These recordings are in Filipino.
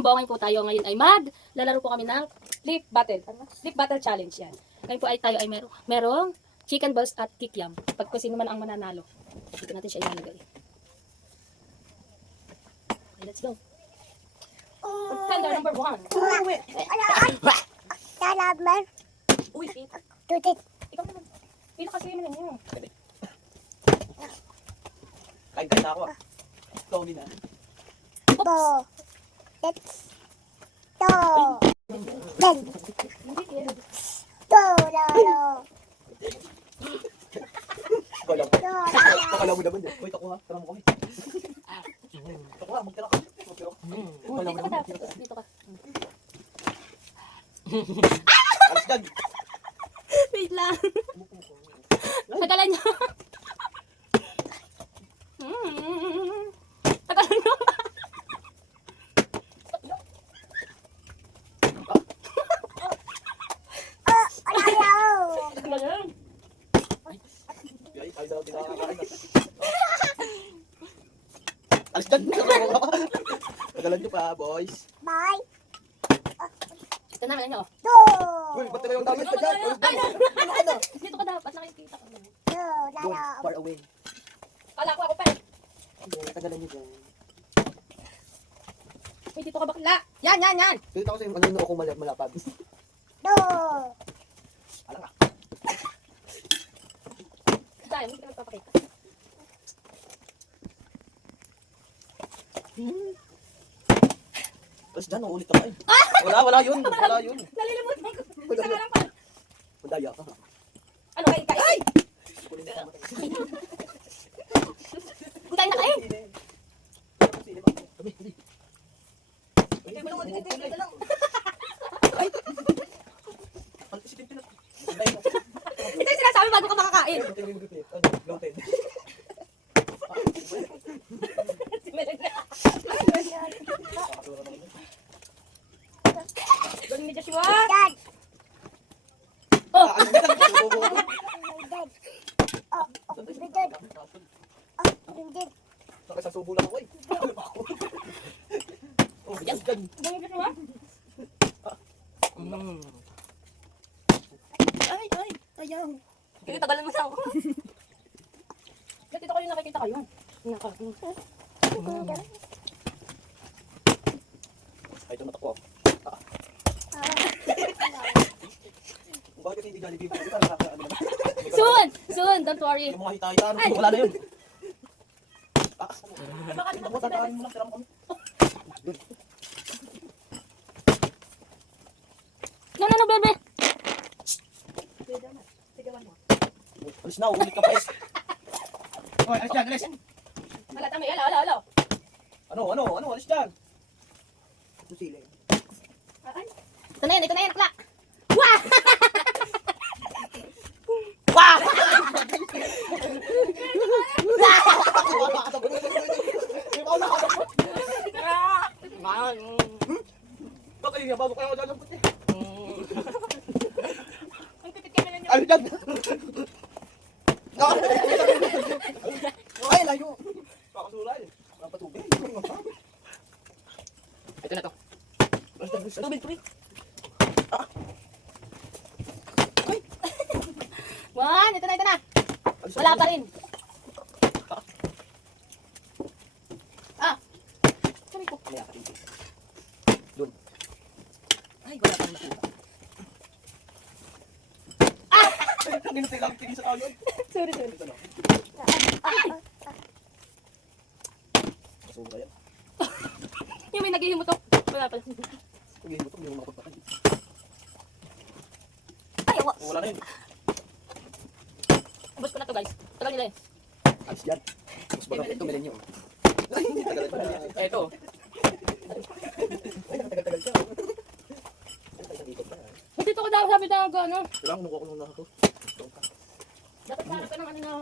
Jumbo, ngayon po tayo ngayon ay lalaro po kami ng lip battle. Ano? Lip battle challenge yan. Ngayon po ay tayo ay merong chicken balls at kikiam. Pag kung sino man ang mananalo. Dito natin siya ilalagay. Okay, let's go. Contender number 1. Salamat. Uy, Tutit. ikaw naman. Pila kasi naman yun. Kain na ako ah. Ikaw din ah. Bo. Let's. To. Then. To. Lolo. Akala mo naman eh. Wait ako ha. Tara mo kami. Ako ha. Magtira ka. Akala mo Dito ka naman. dapat. Dito ka. Alas dyan. Wait lang. Tagalan nyo. Tagalan nyo. Tagalan. Ay, daw tinakakain na. Alas dyan. Tagalan nyo pa, boys. Bye. Ito na, nyo. To. Uy, ba't tayo yung dami ka dyan? Ano ka na? Dito ka dapat. Nakikita ka na. To. Doon, Lolo. far away. Kala ko ako pa. Tagalan nyo dyan. Uy, dito ka bakla. Yan, yan, yan. Dito ako sa yung ano yung ako malapad. To. Alang ka. Tayo, hindi ka nagpapakita. Tapos dyan, uulit ka pa eh. Wala yun. Wala yun. Nalilimutan ko. Isa nga lang pa. Madaya ka. Ano kain ka? Ay! Kain na kain. Ito yung sinasabi bago ka makakain. Galing ni Joshua. Dad. Oh! Dad. Oh. Dad. Dad. Nakasasubo lang ako eh. Oh, yan. Galing ni Joshua. Ay, ayaw. Hindi, tagalan mo sa ako. Ba't dito kayo nakikita kayo? Ay, ito natakbo. Bakit hindi Jollibee? Ito nakakaano naman. Soon! Soon! Don't worry. Yung mga hitayan, wala na yun. Baka Ako, tataanin mo lang, tira mo kami. No, bebe! Alis na, uulit ka pa is. Hoy, alis dyan, alis. Wala tama, alo. Ano, alis dyan. Ito sila. Ito na yan, akla! Wah! Wah! Bakit nga bago kayo dyan ang puti? Ang tipid kami lang Alis dyan. Ay, layo. Pakasulay. Ang patubig. Ito na to. Tubig. Juan, ito na. Wala pa rin. Sabi ko. Kaya ka dito. Doon. Ay, wala kang nakuha. Ginutay lang tingin sa kanon. Sorry. Ito na. Kasura yan. Yung may naghihimutok. Wala pa. Tingin mo ito, hindi mo makapagpakay. Ay, awa. Wala na yun. Ubus ko na to, guys. Tagal nila eh. Alis dyan. Mas bagay ito, meron nyo. Ay, ito. Ay, nagtagal-tagal siya. Dito ko daw sabi daw ano. Kailangan kinukuha ko nung nakato. Dapat parang ka ng ano na.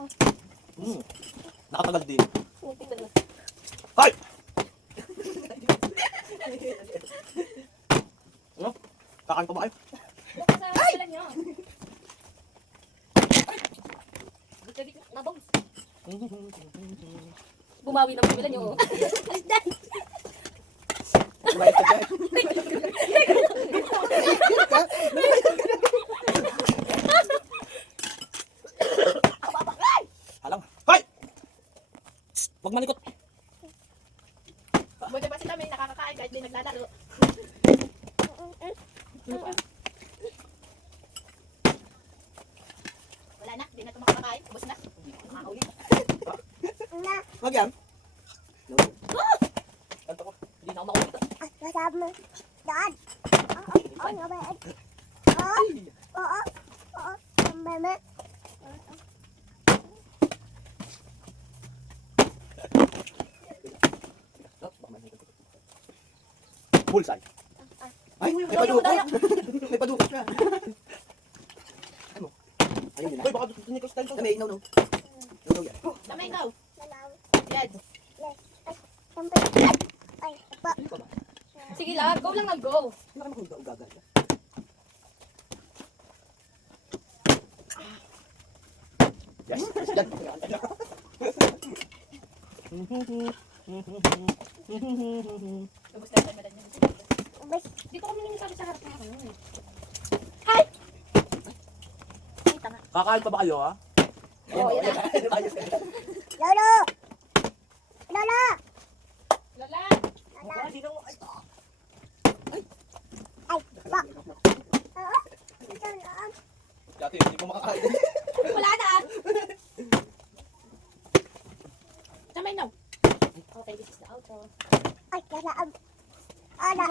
Nakatagal din. Tingnan na. Hoy! Ano? Kakain pa ba kayo? Baka sa kalan nyo. Nabong. Bumawi ng pamilya nyo. Lumayas ka dyan. Alam. Hoy! Huwag malikot. Buti ba sila may nakakakain kahit di naglalaro. Wala na, di na ito makakakain. Ubus na. Makakauli. Na. Huwag yan. Kanto ko. Hindi na ako makulit. Kasama. Dad. Nga ba? Oo. Mama. Bullseye. Ay, may paduko. May paduko siya. Ano? Ayun yun. Hoy, baka tunikos tayo. Dami, no. No, yan. Tama ikaw. Salaw. Yan. Siyempre. Ay, pa. Hindi pa ba? Sige lang, go lang ng go. Hindi ka naman ugagal. Yes, yan. Ubus na tayo madad niya. Ubus. Dito kami nang sabi sa harap na ako. Kakain pa ba kayo, ha? Oo, yan na. Ayos ka. Lolo. Lolo. Lala. Lolo. Hindi na mo. Ay, Ay, pa. Oo. Lolo. dati, hindi ko makakain. Wala na. Tama now. Okay, this is the outro. Ay, lalaab. Ala.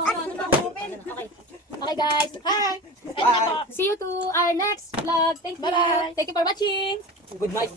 Okay. Okay guys. Hi. And Bye. see you to our next vlog. Thank you. Bye-bye. Thank you for watching. Good night.